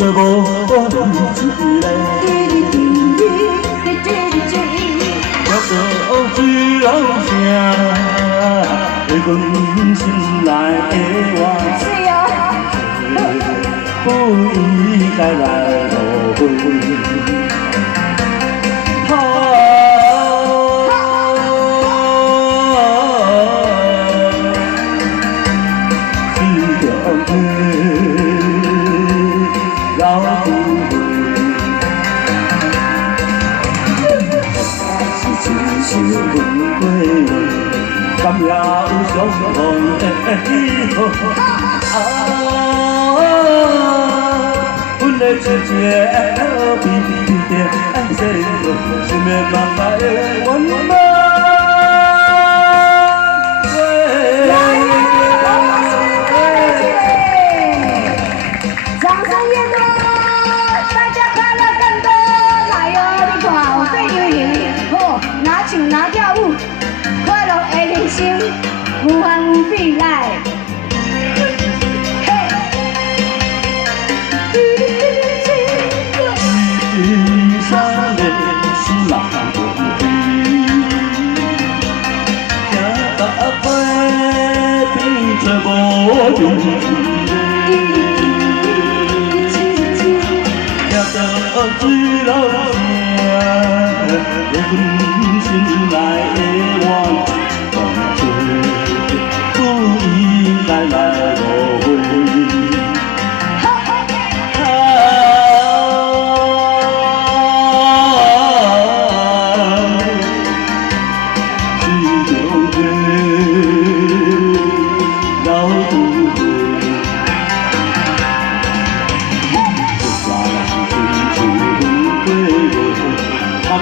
做无一个，叫做水老声，会阮心内的话，不应该来误会。老不回，是亲像轮回，敢也有相同的喜好。阮的世界比着世路，想要慢慢的圆满。拿跳舞，快乐的人生无往无必来。一生的是人不悲，行到尾变做无意义，听到水老声，会阮心内的怨放出，不应该来误会。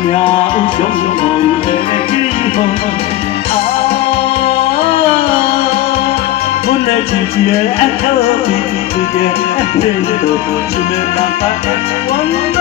也有相同的喜好，阮的一个特别的天道，想要慢慢的圆满。